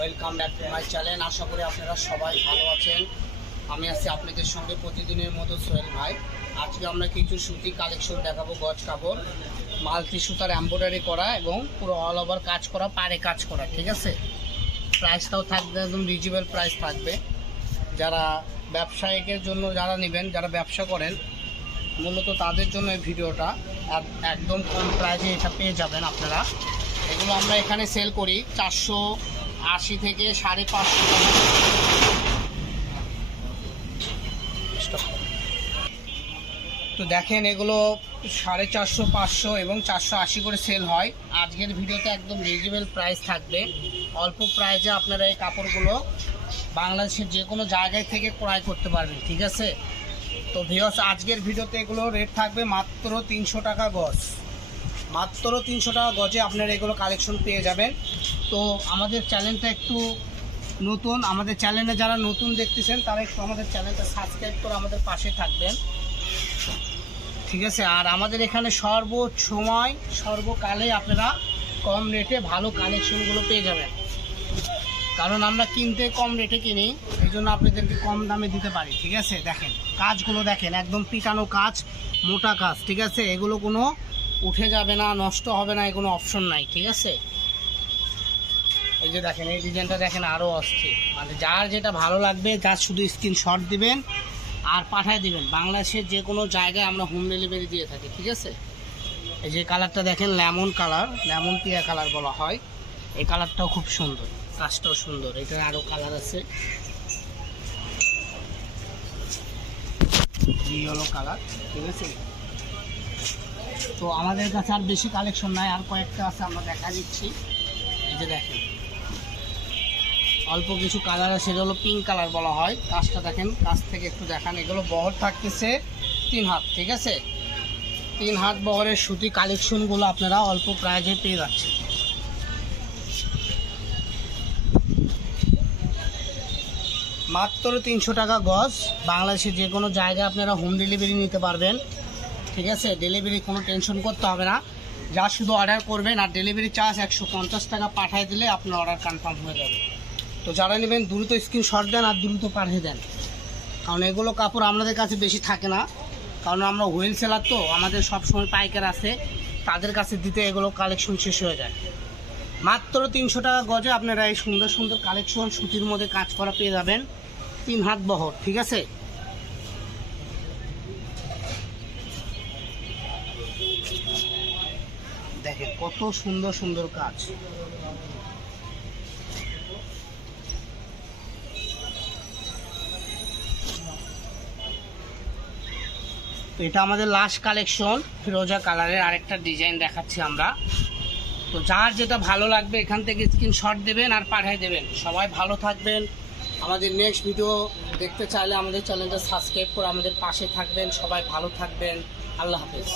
Welcome back to my channel আশা করি আপনারা সবাই ভালো আছেন। আমি আছি আপনাদের সঙ্গে প্রতিদিনের মতো সোহেল ভাই। আজকে আমরা কিছু সুতি কালেকশন দেখাবো, গজ কাপড়, মাল্টি সুতার এম্ব্রয়ডারি করা এবং পুরো অল ওভার কাজ করা, পাড়ে কাজ করা, ঠিক আছে? প্রাইসটাও থাকবে, একদম রিজনেবল প্রাইস থাকবে। যারা ব্যবসায়িকের জন্য যারা নেবেন, যারা ব্যবসা করেন, মূলত তাদের জন্য এই ভিডিওটা এক- একদম কম প্রাইসে এটা পেয়ে যাবেন আপনারা। এগুলো আমরা এখানে সেল করি চারশো আশি থেকে সাড়ে পাঁচশো তো দেখেন, এগুলো সাড়ে চারশো, পাঁচশো এবং চারশো আশি করে সেল হয়। আজকের ভিডিওতে একদম রিজনেবল প্রাইস থাকবে। অল্প প্রাইসে আপনারা এই কাপড়গুলো বাংলাদেশের যে কোনো জায়গায় থেকে ক্রয় করতে পারবেন, ঠিক আছে? তো ভিওস আজকের ভিডিওতে এগুলো রেট থাকবে মাত্র তিনশো টাকা গজ। মাত্র তিনশো টাকা গজে আপনারা এগুলো কালেকশন পেয়ে যাবেন। তো আমাদের চ্যানেলটা একটু নতুন, আমাদের চ্যানেলে যারা নতুন দেখতেছেন, তারা একটু আমাদের চ্যানেলটা সাবস্ক্রাইব করে আমাদের পাশে থাকবেন। ঠিক আছে? আর আমাদের এখানে সর্ব সময় সর্বকালে আপনারা কম রেটে ভালো কালেকশনগুলো পেয়ে যাবেন। কারণ আমরা কিনতে কম রেটে কিনি, এই জন্য আপনাদেরকে কম দামে দিতে পারি। ঠিক আছে? দেখেন, কাজগুলো দেখেন, একদম পিটানো কাজ, মোটা কাজ। ঠিক আছে? এগুলো কোনো উঠে যাবে না, নষ্ট হবে না কোনো অপশন নাই, ঠিক আছে? এই যে দেখেন, এই ডিজাইনটা দেখেন আরও অস্থির। মানে যার যেটা ভালো লাগবে তার শুধু স্ক্রিনশট দিবেন আর পাঠায় দিবেন। বাংলাদেশের যে কোনো জায়গায় আমরা হোম ডেলিভারি দিয়ে থাকি, ঠিক আছে? এই যে কালারটা দেখেন লেমন কালার লেমন পিয়া কালার বলা হয়। এই কালারটাও খুব সুন্দর, কাজটাও সুন্দর। এটার আরও কালার আছে। ইয়েলো কালার ঠিক আছে? তো আমাদের কাছে আর বেশি কালেকশন নাই, আর কয়েকটা আছে আমরা দেখা দিচ্ছি। এই যে দেখেন। অল্প কিছু কালার আছে সেটা হলো পিঙ্ক কালার বলা হয়। কাজটা দেখেন কাজ থেকে একটু দেখান। এগুলো বহর থাকতেছে তিন হাত, ঠিক আছে? তিন হাত বহরের সুতি কালেকশনগুলো আপনারা অল্প প্রাইজে পেয়ে যাচ্ছেন। মাত্র তিনশো টাকা গজ। বাংলাদেশের যে কোনো জায়গায় আপনারা হোম ডেলিভারি নিতে পারবেন। ঠিক আছে? ডেলিভারি কোনো টেনশন করতে হবে না। যা শুধু অর্ডার করবেন আর ডেলিভারি চার্জ একশো পঞ্চাশ টাকা পাঠিয়ে দিলে আপনার অর্ডার কনফার্ম হয়ে যাবে। তো যারা নেবেন, দ্রুত স্ক্রিনশট দেন আর দ্রুত পাঠিয়ে দেন। কারণ এগুলো কাপড় আমাদের কাছে বেশি থাকে না। কারণ আমরা হোলসেলার তো, আমাদের সবসময় পাইকার আছে। তাদের কাছে দিতে এগুলো কালেকশন শেষ হয়ে যায়। মাত্র তিনশো টাকা গজে আপনারা এই সুন্দর সুন্দর কালেকশন সুতির মধ্যে কাজ করা পেয়ে যাবেন। তিন হাত বহর, ঠিক আছে? কত সুন্দর সুন্দর কাজ। এটা আমাদের লাস্ট কালেকশন ফিরোজা কালারের আরেকটা ডিজাইন দেখাচ্ছি আমরা। তো যার যেটা ভালো লাগবে এখান থেকে স্ক্রিনশট দেবেন আর পাঠিয়ে দেবেন। সবাই ভালো থাকবেন। আমাদের নেক্সট ভিডিও দেখতে চাইলে আমাদের চ্যানেলটা সাবস্ক্রাইব করে আমাদের পাশে থাকবেন। সবাই ভালো থাকবেন। আল্লাহ হাফেজ।